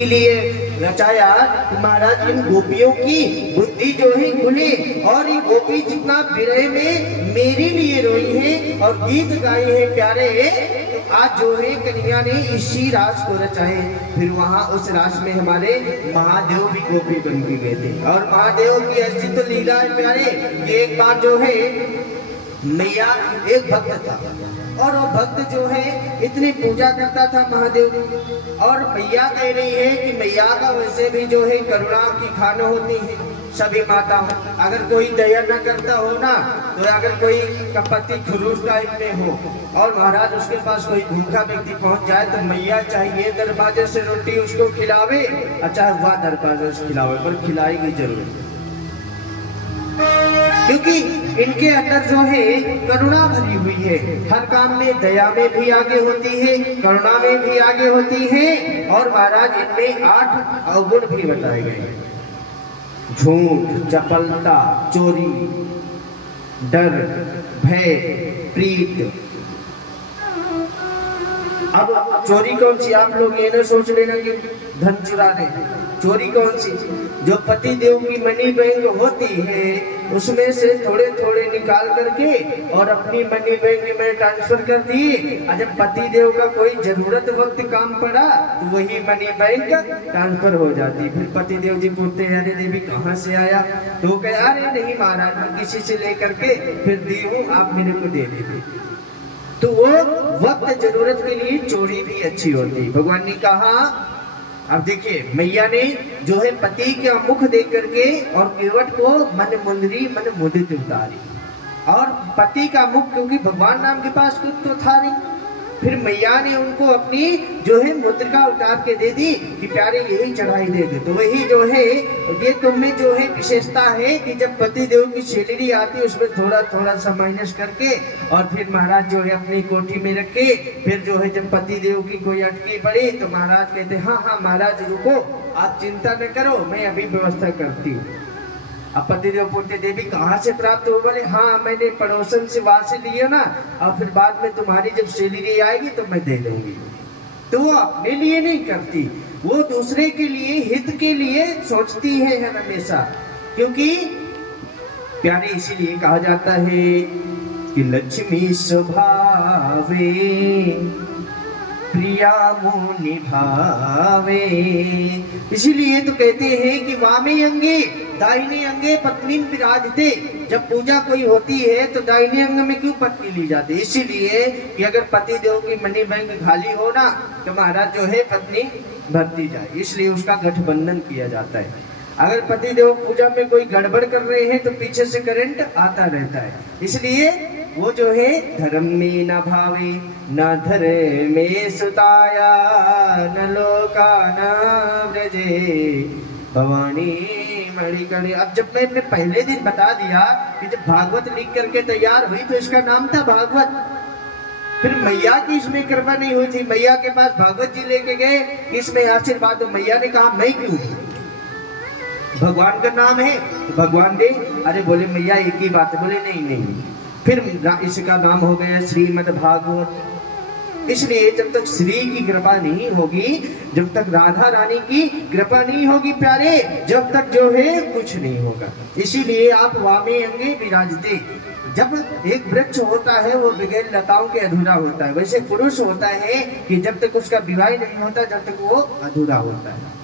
लिए रचाया कि महाराज इन गोपियों की बुद्धि जो है खुले और ये गोपी जितना विरह में मेरे लिए रोई है और गीत गाए हैं प्यारे, आज जो है कन्हैया ने इसी रास को रचाए। फिर वहां उस रास में हमारे महादेव भी गोपी बन के गए थे और महादेव की ऐसी तो लीला है प्यारे कि एक बार जो है मैया एक भक्त था और वो भक्त जो है इतनी पूजा करता था महादेव की और मैया कह रही है कि मैया का वैसे भी जो है करुणा की खान होती है सभी माताओं, अगर कोई दया न करता हो ना तो अगर कोई पति खरूस टाइप में हो और महाराज उसके पास कोई भूखा व्यक्ति पहुंच जाए तो मैया चाहिए दरवाजे से रोटी उसको खिलावे, अच्छा हुआ दरवाजे से खिलावे पर खिलाएगी जरूर, क्योंकि इनके अंदर जो है करुणा भरी हुई है। हर काम में दया में भी आगे होती है, करुणा में भी आगे होती है और महाराज इनमें 8 अवगुण भी बताए गए। झूठ, चपलता, चोरी, डर, भय, प्रीत। अब चोरी कौन सी, आप लोग ये ना सोच लेना कि धन चुरा ले, चोरी कौन सी, जो पति देव की मनी बैंक होती है उसमें से थोड़े थोड़े निकाल करके और अपनी मनी बैंक में ट्रांसफर कर दिए, जब पति देव का कोई जरूरत वक्त काम पड़ा तो वही मनी बैंक ट्रांसफर हो जाती। फिर पति देव जी पूछते हैं अरे देवी कहाँ से आया, तो कहे अरे नहीं महाराज मैं किसी से लेकर के फिर दी हूँ, आप मेरे को दे दीजिए। तो वो वक्त जरूरत के लिए चोरी भी अच्छी होती। भगवान ने कहा, अब देखिए मैया ने जो है पति का मुख देख करके और केवट को मन मुंदरी मन मुदित उतारी और पति का मुख क्योंकि भगवान नाम के पास कुछ तो था नहीं, फिर मैया ने उनको अपनी जो है मुद्रिका उतार के दे दी कि प्यारे यही चढ़ाई दे दे। तो वही जो है ये तुम्हें जो है विशेषता है कि जब पति देव की सैलरी आती है उसमें थोड़ा थोड़ा सा माइनस करके और फिर महाराज जो है अपनी कोठी में रखे, फिर जो है जब पति देव की कोई अटकी पड़ी तो महाराज कहते हाँ हाँ महाराज रुको आप चिंता न करो मैं अभी व्यवस्था करती हूँ। अब पति देव पूछते देवी कहाँ से प्राप्त हो, बोले हाँ मैंने पड़ोसन से वहां से लिया ना और फिर बाद में तुम्हारी जब सैलरी आएगी तो मैं दे दूंगी। तो वो अपने लिए नहीं करती, वो दूसरे के लिए हित के लिए सोचती है हमेशा, क्योंकि प्यारे इसीलिए कहा जाता है कि लक्ष्मी स्वभावे प्रिया मुनि भावे, इसीलिए तो कहते हैं कि वामे अंगे दाहिने अंगे पत्नी विराजते, जब पूजा कोई होती है तो दाहिने अंग में क्यों पत्नी ली जाती है, इसीलिए कि अगर पति देव की मनी बैंक खाली हो ना तो महाराज जो है पत्नी भरती जाए, इसलिए उसका गठबंधन किया जाता है। अगर पति देव पूजा में कोई गड़बड़ कर रहे हैं तो पीछे से करंट आता रहता है, इसलिए वो जो है धर्म में न भावे न धर्म में सुताया न लोका न व्रजे भवानी मणिकणे। अब जब मैंने पहले दिन बता दिया कि जब भागवत लिख करके तैयार हुई तो इसका नाम था भागवत, फिर मैया की इसमें कृपा नहीं हुई थी, मैया के पास भागवत जी लेके गए इसमें आशीर्वाद, तो मैया ने कहा मैं क्यों, भगवान का नाम है तो भगवान दे, अरे बोले मैया एक ही बात है, बोले नहीं नहीं, फिर इसका नाम हो गया श्रीमद् भागवत। इसलिए जब तक श्री की कृपा नहीं होगी, जब तक राधा रानी की कृपा नहीं होगी प्यारे, जब तक जो है कुछ नहीं होगा। इसीलिए आप वामे अंगे विराजते, जब एक वृक्ष होता है वो बगैर लताओं के अधूरा होता है, वैसे पुरुष होता है कि जब तक उसका विवाह नहीं होता जब तक वो अधूरा होता है।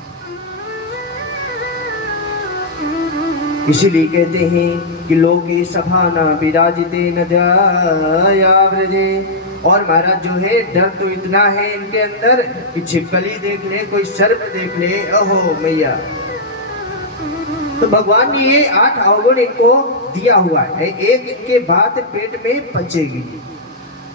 इसीलिए कहते हैं कि लोके सभाना विराजिते न दया व्रजे, और महाराज जो है डर तो इतना है इनके अंदर कि छिपकली देख ले कोई सर्प देख ले ओहो मैया। तो भगवान ने ये 8 अवगुण इनको दिया हुआ है, एक इनके बात पेट में पचेगी,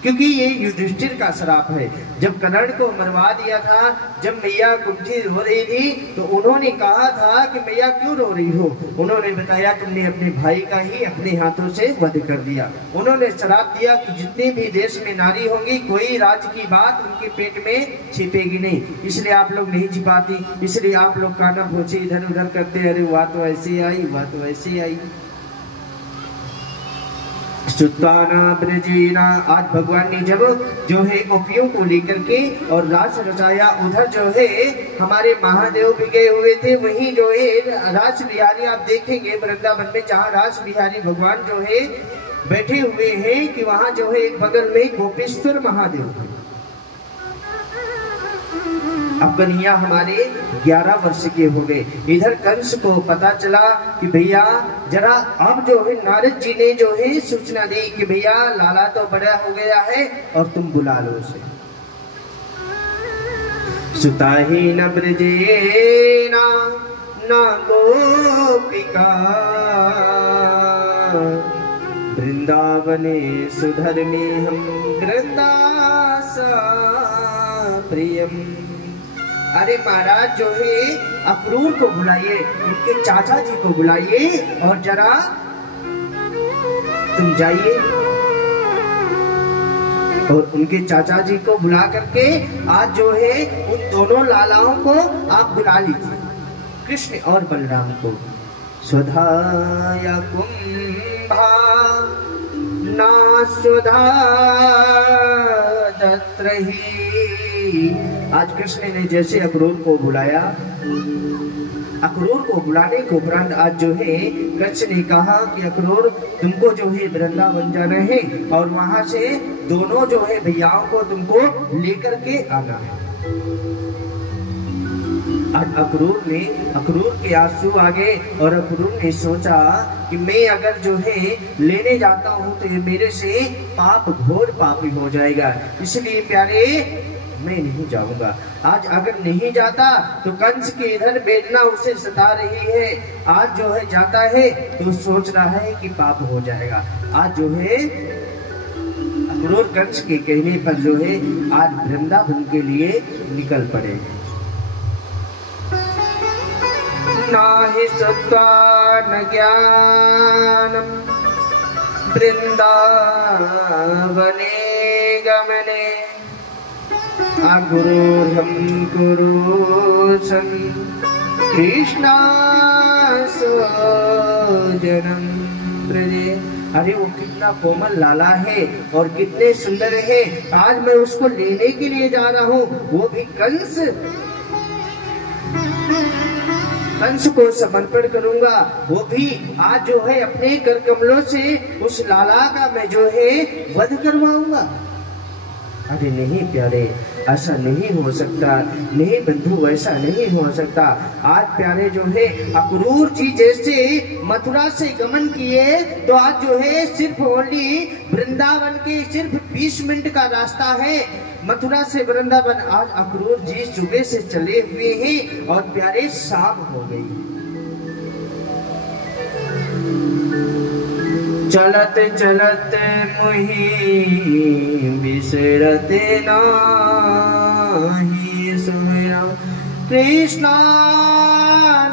क्योंकि ये युधिष्ठिर का श्राप है। जब कर्ण को मरवा दिया था, जब मैया कुंठी रो रही थी तो उन्होंने कहा था कि मैया क्यों रो रही हो, उन्होंने बताया तुमने अपने भाई का ही अपने हाथों से वध कर दिया। उन्होंने श्राप दिया कि जितने भी देश में नारी होंगी कोई राज की बात उनके पेट में छिपेगी नहीं, इसलिए आप लोग नहीं छिपाती, इसलिए आप लोग काना भोची इधर उधर करते, अरे वह तो ऐसी आई वह तो ऐसी आई। सुत्वाना ब्रजेना। आज भगवान ने जब जो है गोपियों को लेकर के और रास रचाया, उधर जो है हमारे महादेव भी गए हुए थे। वहीं जो है रास बिहारी आप देखेंगे वृंदावन में, जहाँ रास बिहारी भगवान जो है बैठे हुए हैं कि वहां जो है एक बगल में गोपेश्वर महादेव है। अब कन्हैया हमारे 11 वर्ष के हो गए। इधर कंस को पता चला कि भैया जरा, अब जो है नारद जी ने जो है सूचना दी कि भैया लाला तो बड़ा हो गया है और तुम बुला लो उसे। सुताही न ब्रजेना न गोपिका वृंदावने सुधर्मी हम वृंदासा प्रियम। अरे महाराज जो है अक्रूर को बुलाइए, उनके चाचा जी को बुलाइए और जरा तुम जाइए और उनके चाचा जी को बुला करके आज जो है उन दोनों लालाओं को आप बुला लीजिए, कृष्ण और बलराम को। स्वधाया कुंभा ना स्वधा दत्रही। आज कृष्ण ने जैसे अक्रूर को बुलाया, अक्रूर को बुलाने के उपरांत आज जो है कृष्ण ने कहा कि अक्रूर तुमको जो है वृंदावन जाना है और वहां से दोनों जो है भैयाओं को तुमको लेकर के आना है। आज अक्रूर के आंसू आ गए और अक्रूर ने सोचा कि मैं अगर जो है लेने जाता हूँ तो ये मेरे से पाप घोर पापी हो जाएगा, इसलिए प्यारे मैं नहीं जाऊंगा। आज अगर नहीं जाता तो कंस के इधर वेदना उसे सता रही है, आज जो है जाता है तो सोच रहा है कि पाप हो जाएगा। आज जो है अक्रूर कंस के कहने पर जो है आज वृंदावन के लिए निकल पड़े। नाहि सत्वा न ज्ञानम वृंदावने गमने अगुरुहं गुरुसं कृष्णा सोजनं ब्रजे। अरे वो कितना कोमल लाला है और कितने सुंदर है, आज मैं उसको लेने के लिए जा रहा हूँ, वो भी कंस को समर्पण करूंगा, वो भी आज जो है अपने कर कमलों से उस लाला का मैं जो है वध करवाऊंगा। अरे नहीं प्यारे, ऐसा नहीं हो सकता, नहीं बंधु ऐसा नहीं हो सकता। आज प्यारे जो है अक्रूर जी जैसे मथुरा से गमन किए तो आज जो है सिर्फ ओनली वृंदावन के सिर्फ 20 मिनट का रास्ता है, मथुरा से वृंदावन। आज अक्रूर जी सुबह से चले हुए हैं और प्यारे शाम हो गई। चलते चलते मुही बिसरते नाही सुमिरा कृष्णा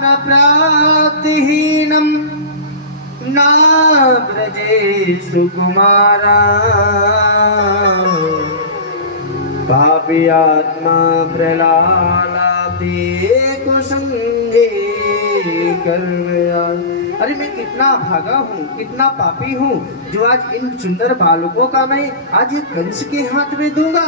न प्राप्तिहीनम ना ब्रजे सुकुमारा पापी आत्मा प्रहलादे कुसंगे कर्मया। अरे मैं कितना भागा हूँ, कितना पापी हूँ जो आज इन सुंदर बालकों का मैं आज ये कंस के हाथ में दूंगा।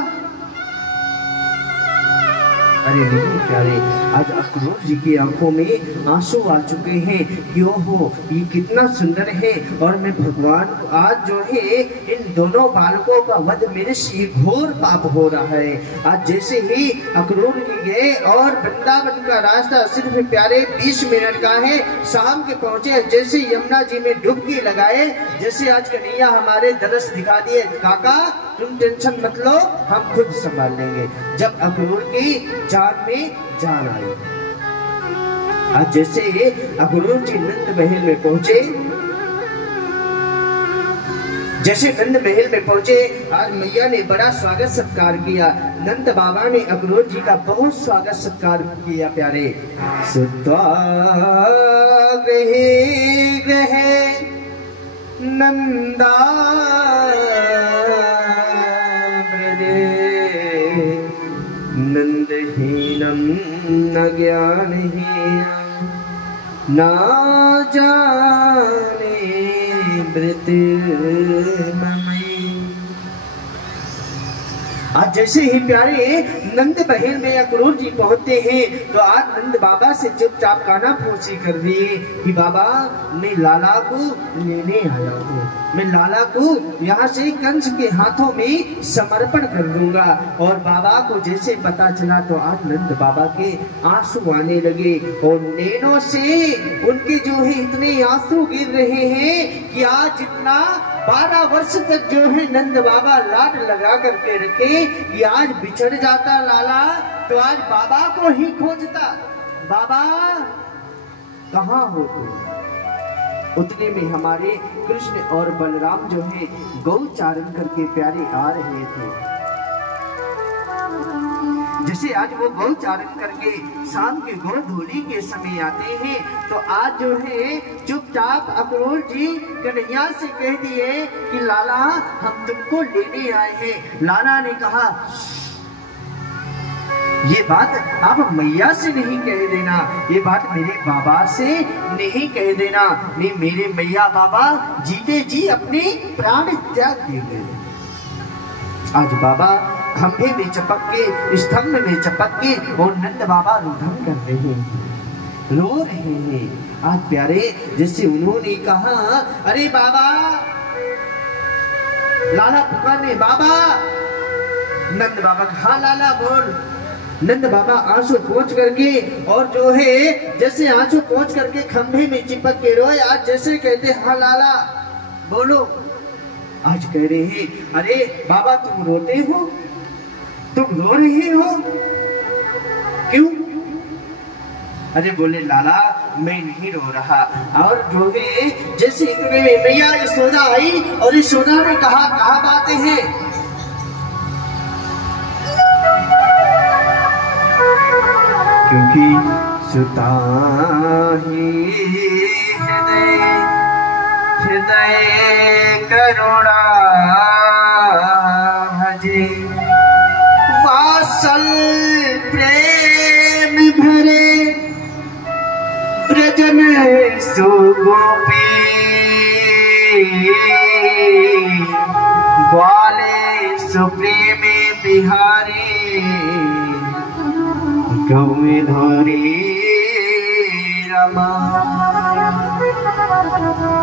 अरे नहीं प्यारे, आज अक्रूर जी की आंखों में आंसू आ चुके हैं कि ओहो ये कितना सुंदर है और मैं भगवान आज जो है इन दोनों बालकों का वध मेरे से घोर पाप हो रहा है। आज जैसे ही अक्रूर जी गए और वृंदावन का रास्ता सिर्फ प्यारे 20 मिनट का है, शाम के पहुंचे, जैसे यमुना जी में डुबकी लगाए, जैसे आज कन्हैया हमारे दरस दिखा दिए, काका तुम टेंशन मत लो हम खुद संभाल लेंगे। जब अक्रूर की जान में जान आई, आज जैसे अक्रूर जी नंद महल में पहुंचे, जैसे नंद महल में पहुंचे, आज मैया ने बड़ा स्वागत सत्कार किया। नंद बाबा ने अक्रूर जी का बहुत स्वागत सत्कार किया। प्यारे सुत्वा गृहे गृहे नंदा नंदहीनम न ज्ञानहीनम न जाने मृत ममई। आज जैसे ही प्यारे नंद महल में अक्रूर जी पहुंचते हैं तो आज नंद बाबा से चुपचाप कानाफूसी कर दिए कि बाबा मैं लाला को लेने आया हूँ, मैं लाला को यहाँ से कंस के हाथों में समर्पण कर दूंगा। और बाबा को जैसे पता चला तो आज नंद बाबा के आंसू आने लगे और नैनों से उनके जो है इतने आंसू गिर रहे हैं कि आज जितना 12 वर्ष तक जो है नंद बाबा लाड लगा करके रखे कि आज बिछड़ जाता लाला तो आज बाबा को ही खोजता, बाबा कहाँ हो तुम। उतने में हमारे कृष्ण और बलराम जो है गौचारण करके प्यारे आ रहे थे। जैसे आज वो गौचारण करके शाम के गोधूली के समय आते हैं तो आज जो है चुपचाप अक्रूर जी कन्हैया से कह दिए कि लाला हम तुमको लेने आए हैं। लाला ने कहा ये बात आप मैया से नहीं कह देना, ये बात मेरे बाबा से नहीं कह देना, नहीं मेरे मैया बाबा जीते जी अपने प्राण त्याग देंगे। आज बाबा खंभे में चपक के स्तंभ में चपक के और नंद बाबा रुदन कर रहे हैं, रो रहे हैं। आज प्यारे जैसे उन्होंने कहा अरे बाबा, लाला पुकारने बाबा, नंद बाबा हाँ लाला बोल। नंद बाबा आंसू पोंछ करके और जो है जैसे आंसू पोंछ करके खंभे में चिपक के रोए। आज जैसे कहते हाँ लाला बोलो। आज कह रहे हैं अरे बाबा तुम रोते हो, तुम रो रहे हो क्यों। अरे बोले लाला मैं नहीं रो रहा। और जो है जैसे इतने में मैया यशोदा आई और यशोदा ने कहा बातें हैं। क्योंकि सुता ही हृदय करुणा भजे, वात्सल प्रेम भरे ब्रज में सुगोपी, ग्वाले सुप्रेमी बिहारी गौए धोरी रमा।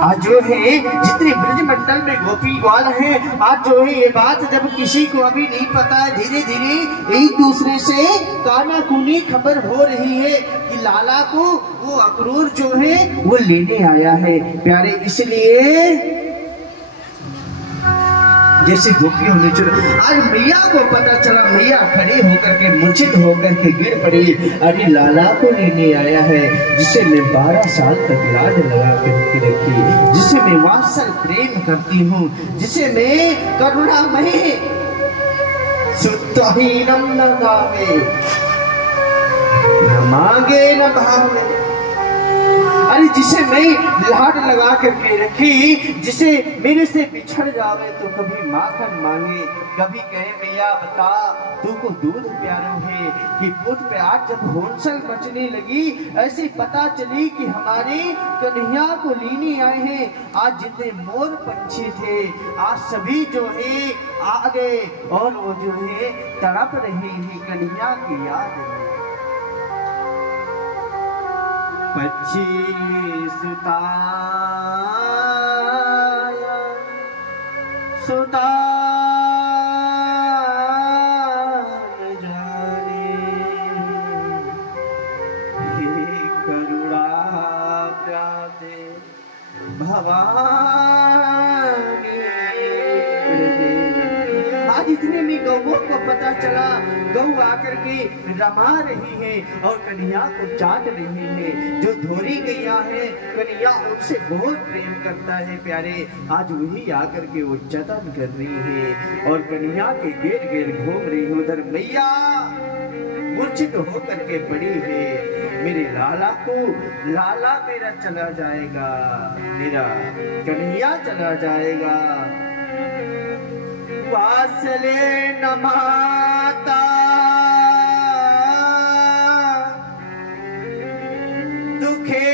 आज जो है जितने ब्रज मंडल में गोपी ग्वाल हैं, आज जो है ये बात जब किसी को अभी नहीं पता है, धीरे धीरे एक दूसरे से कानाकुनी खबर हो रही है कि लाला को वो अक्रूर जो है वो लेने आया है प्यारे। इसलिए जैसे गोपियों ने आज मैया को पता चला, मैया खड़े होकर के मूर्छित होकर के गिर पड़ी। अरे लाला को लेने आया है जिसे मैं 12 साल तक लाड लगा करके रखी, जिसे मैं वात्सल प्रेम करती हूँ, जिसे मैं करुणामयी सुतहीनम न गावे न मांगे न भावे। अरे जिसे मैं लाड लगा करके रखी, जिसे मेरे से बिछड़ जावे तो कभी माखन मांगे, कभी कहे भैया बता तू को दूध प्यारो है कि दूध पे। आज जब होलसेल मचने लगी ऐसी पता चली कि हमारे कन्हैया को लेने आए हैं। आज जितने मोर पंछी थे आज सभी जो है आ गए और वो जो है तड़प रहे हैं कन्हैया की याद में। पक्षी सुताया सुता जाने, हे करुणा प्यादे भवानी। आज इतने में गौओं को पता चला, गौ आकर के रमा रही है और कन्हैया को चाट रही है। जो धोरी गैया है कन्हैया उनसे बहुत प्रेम करता है प्यारे। आज वही आकर के वो जतन कर रही है और कन्हैया के गिर गिर घूम रही है। उधर मैया मूर्छित होकर के पड़ी है। मेरे लाला को, लाला मेरा चला जाएगा, मेरा कन्हैया चला जाएगा। वात्सले न माता दुखे